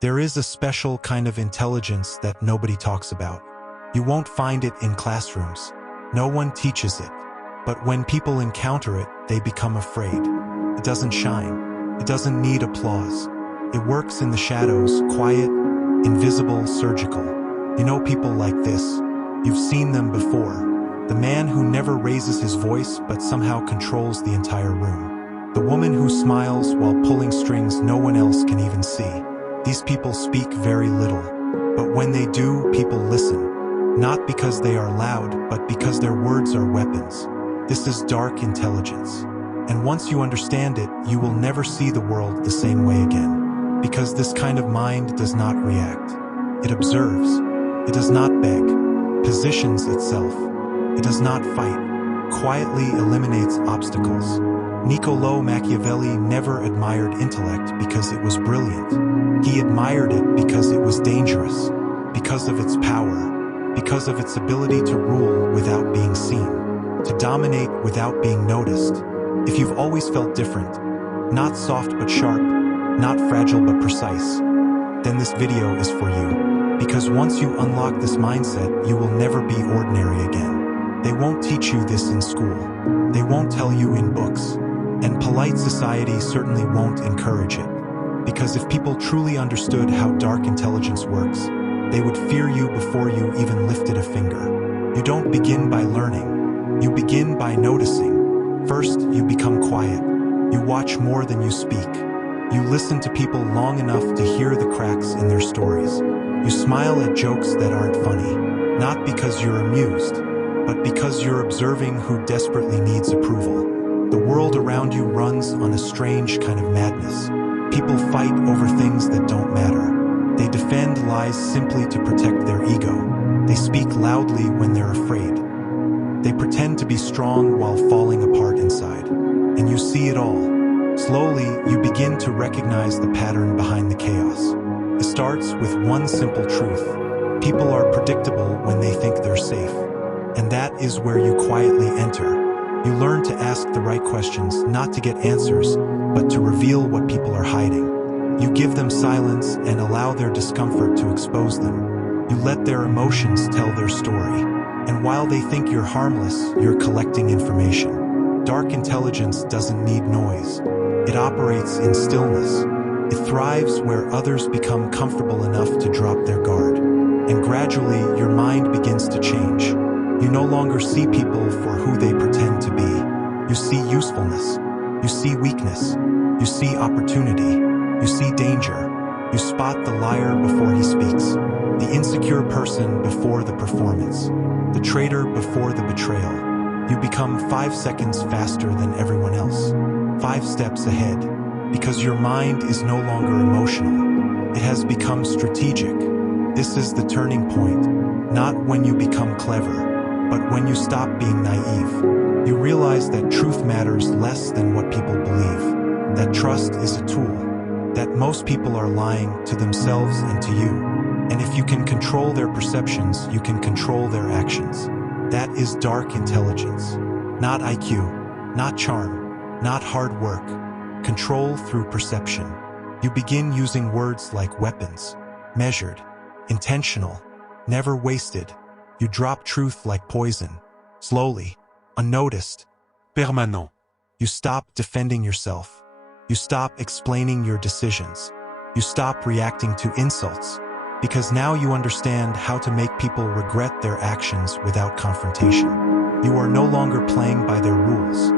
There is a special kind of intelligence that nobody talks about. You won't find it in classrooms. No one teaches it. But when people encounter it, they become afraid. It doesn't shine. It doesn't need applause. It works in the shadows, quiet, invisible, surgical. You know people like this. You've seen them before. The man who never raises his voice but somehow controls the entire room. The woman who smiles while pulling strings no one else can even see. These people speak very little. But when they do, people listen. Not because they are loud, but because their words are weapons. This is dark intelligence. And once you understand it, you will never see the world the same way again. Because this kind of mind does not react. It observes. It does not beg. Positions itself. It does not fight. Quietly eliminates obstacles. Niccolò Machiavelli never admired intellect because it was brilliant. He admired it because it was dangerous. Because of its power. Because of its ability to rule without being seen. To dominate without being noticed. If you've always felt different, not soft but sharp, not fragile but precise, then this video is for you. Because once you unlock this mindset, you will never be ordinary again. They won't teach you this in school. They won't tell you in books. And polite society certainly won't encourage it. Because if people truly understood how dark intelligence works, they would fear you before you even lifted a finger. You don't begin by learning. You begin by noticing. First, you become quiet. You watch more than you speak. You listen to people long enough to hear the cracks in their stories. You smile at jokes that aren't funny, not because you're amused, but because you're observing who desperately needs approval. The world around you runs on a strange kind of madness. People fight over things that don't matter. They defend lies simply to protect their ego. They speak loudly when they're afraid. They pretend to be strong while falling apart inside. And you see it all. Slowly, you begin to recognize the pattern behind the chaos. It starts with one simple truth. People are predictable when they think they're safe. And that is where you quietly enter. You learn to ask the right questions, not to get answers, but to reveal what people are hiding. You give them silence and allow their discomfort to expose them. You let their emotions tell their story. And while they think you're harmless, you're collecting information. Dark intelligence doesn't need noise. It operates in stillness. It thrives where others become comfortable enough to drop their guard. And gradually, your mind begins to change. You no longer see people for who they pretend to be. You see usefulness. You see weakness. You see opportunity. You see danger. You spot the liar before he speaks. The insecure person before the performance. The traitor before the betrayal. You become 5 seconds faster than everyone else. 5 steps ahead. Because your mind is no longer emotional. It has become strategic. This is the turning point. Not when you become clever, but when you stop being naive. You realize that truth matters less than what people believe. That trust is a tool. That most people are lying to themselves and to you. And if you can control their perceptions, you can control their actions. That is dark intelligence. Not IQ, not charm, not hard work. Control through perception. You begin using words like weapons, measured, intentional, never wasted. You drop truth like poison, slowly, unnoticed, permanent. You stop defending yourself. You stop explaining your decisions. You stop reacting to insults. Because now you understand how to make people regret their actions without confrontation. You are no longer playing by their rules.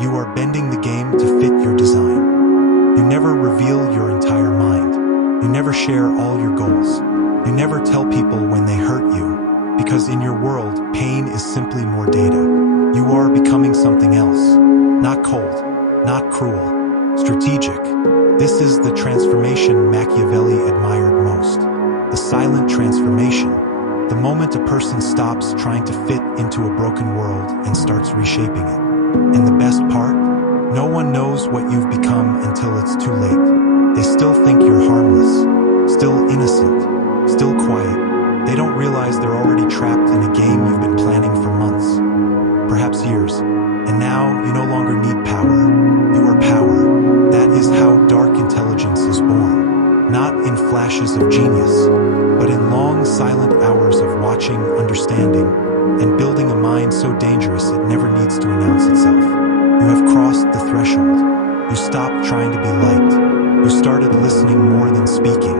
You are bending the game to fit your design. You never reveal your entire mind. You never share all your goals. You never tell people when they hurt you. Because in your world, pain is simply more data. You are becoming something else. Not cold, not cruel, strategic. This is the transformation Machiavelli admired most. The silent transformation. The moment a person stops trying to fit into a broken world and starts reshaping it. And the best part? No one knows what you've become until it's too late. They still think you're harmless, still innocent, still quiet. They don't realize they're already trapped in a game you've been planning for months, perhaps years. And now you no longer need power. You are power. That is how dark intelligence is born. Not in flash flashes of genius, but in long, silent hours of watching, understanding, and building a mind so dangerous it never needs to announce itself. You have crossed the threshold. You stopped trying to be liked. You started listening more than speaking.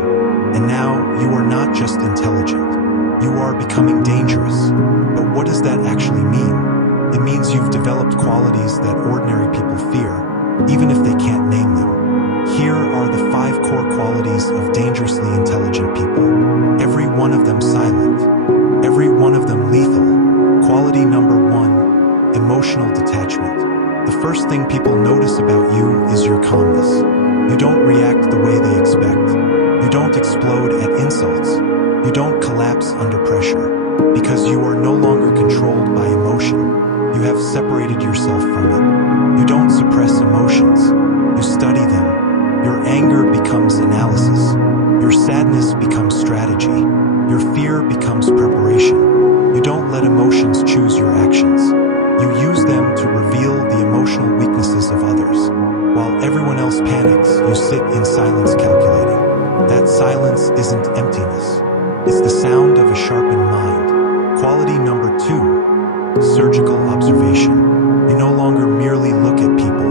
And now you are not just intelligent. You are becoming dangerous. But what does that actually mean? It means you've developed qualities that ordinary people fear, even if they can't name them. Here are the 5 core qualities of dangerously intelligent people. Every one of them silent. Every one of them lethal. Quality number 1, emotional detachment. The first thing people notice about you is your calmness. You don't react the way they expect. You don't explode at insults. You don't collapse under pressure. Because you are no longer controlled by emotion. You have separated yourself from it. You don't suppress emotions. You study them. Your anger becomes analysis. Your sadness becomes strategy. Your fear becomes preparation. You don't let emotions choose your actions. You use them to reveal the emotional weaknesses of others. While everyone else panics, you sit in silence calculating. That silence isn't emptiness. It's the sound of a sharpened mind. Quality number 2, surgical observation. You no longer merely look at people.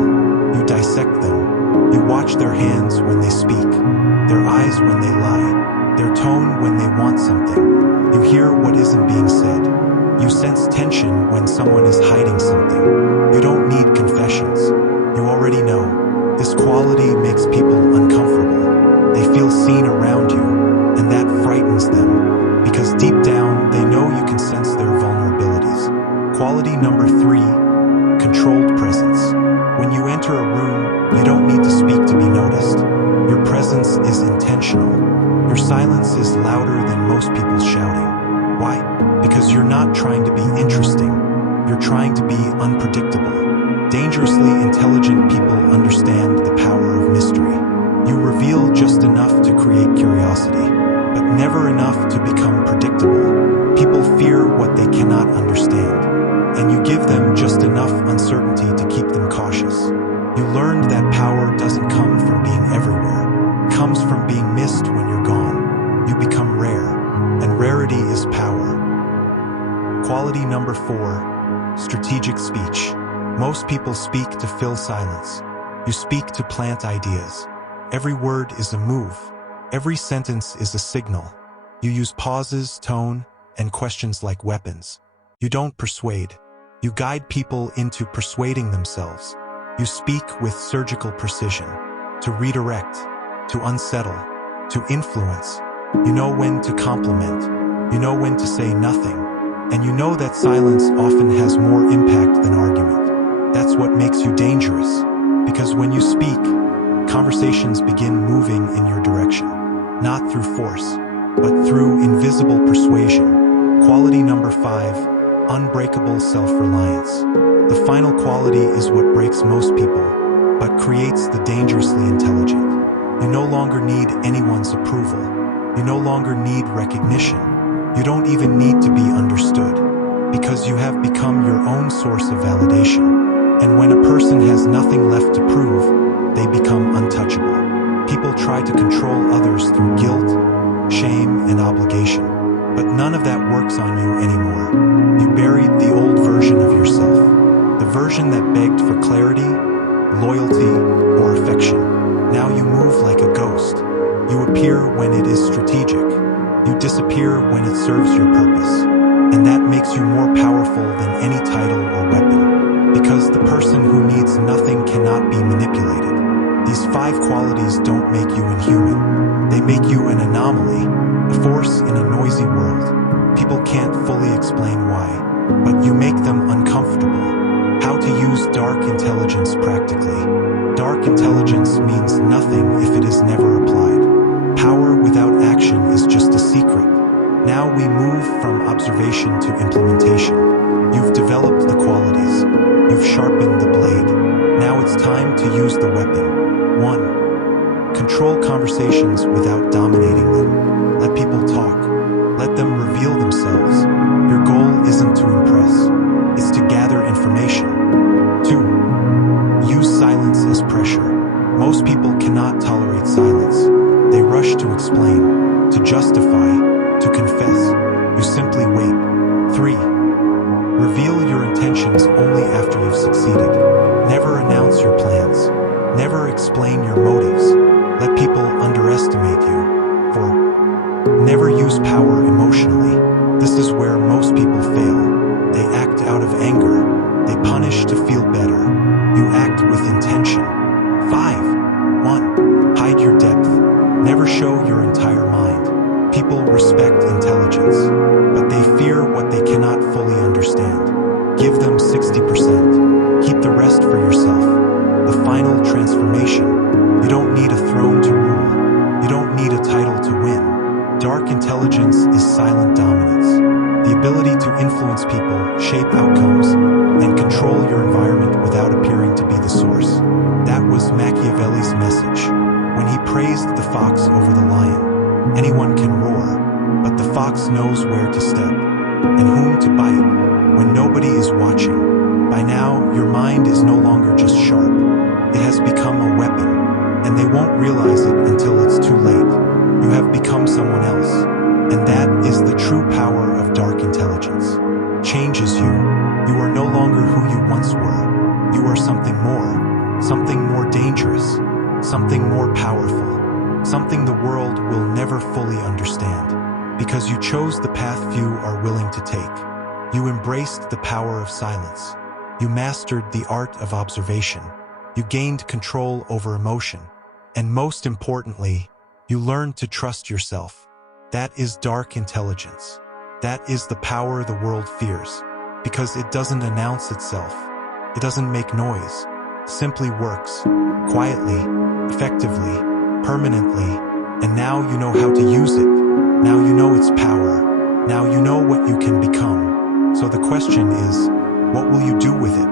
You dissect them. You watch their hands when they speak, their eyes when they lie, their tone when they want something. You hear what isn't being said. You sense tension when someone is hiding something. You don't need confessions. You already know. This quality makes people uncomfortable. They feel seen around you, and that frightens them, because deep down they know you can sense their vulnerabilities. Quality number 3, controlled presence. When you enter a room, you don't need to speak to be noticed. Your presence is intentional. Your silence is louder than most people's shouting. Why? Because you're not trying to be interesting. You're trying to be unpredictable. Dangerously intelligent people understand the power of mystery. You reveal just enough to create curiosity, but never enough to become predictable. People fear what they cannot understand, and you give them just enough uncertainty to keep them cautious. You learned that power doesn't come from being everywhere. It comes from being missed when you're gone. You become rare, and rarity is power. Quality number 4, strategic speech. Most people speak to fill silence. You speak to plant ideas. Every word is a move. Every sentence is a signal. You use pauses, tone, and questions like weapons. You don't persuade. You guide people into persuading themselves. You speak with surgical precision, to redirect, to unsettle, to influence. You know when to compliment. You know when to say nothing. And you know that silence often has more impact than argument. That's what makes you dangerous. Because when you speak, conversations begin moving in your direction. Not through force, but through invisible persuasion. Quality number 5, unbreakable self-reliance. The final quality is what breaks most people, but creates the dangerously intelligent. You no longer need anyone's approval. You no longer need recognition. You don't even need to be understood, because you have become your own source of validation. And when a person has nothing left to prove, they become untouchable. People try to control others through guilt, shame, and obligation. But none of that works on you anymore. You buried the old version of yourself, the version that begged for clarity, loyalty, or affection. Now you move like a ghost. You appear when it is strategic. You disappear when it serves your purpose. And that makes you more powerful than any title or weapon. Because the person who needs nothing cannot be manipulated. These 5 qualities don't make you inhuman. They make you an anomaly, a force in a noisy world. People can't fully explain why, but you make them uncomfortable. How to use dark intelligence practically. Dark intelligence means nothing if it is never applied. Power without action is just a secret. Now we move from observation to implementation. You've developed the qualities. You've sharpened the blade. Now it's time to use the weapon. 1. Control conversations without dominating them. Let people talk. Let them reveal themselves. Your goal isn't to impress. It's to gather information. 2. Use silence as pressure. Most people cannot tolerate silence. They rush to explain. to justify, to confess. You simply wait. 3. Reveal your intentions only after you've succeeded. Never announce your plans. Never explain your motives. Let people underestimate you. 4. Never use power emotionally. This is where most people fail. They act out of anger. They punish to feel better. You act with intention. 5. 1. Hide your depth. Never show your entire mind. People respect intelligence, but they fear what they cannot fully understand. Give them 60%. Keep the rest for yourself. The final transformation. You don't need a throne to rule. You don't need a title to win. Dark intelligence is silent dominance. The ability to influence people, shape outcomes, and control your environment without appearing to be the source. That was Machiavelli's message. When he praised the fox over the lion, anyone can roar, but the fox knows where to step and whom to bite when nobody is watching. By now, your mind is no longer just sharp. It has become a weapon, and they won't realize it until it's too late. You have become someone else, and that is the true power of dark intelligence. Changes you. You are no longer who you once were. You are something more dangerous, something more powerful, something the world will never fully understand, because you chose the path few are willing to take. You embraced the power of silence. You mastered the art of observation. You gained control over emotion. And most importantly, you learned to trust yourself. That is dark intelligence. That is the power the world fears, because it doesn't announce itself. It doesn't make noise. Simply works, quietly, effectively, permanently, and now you know how to use it. Now you know its power. Now you know what you can become. So the question is, what will you do with it?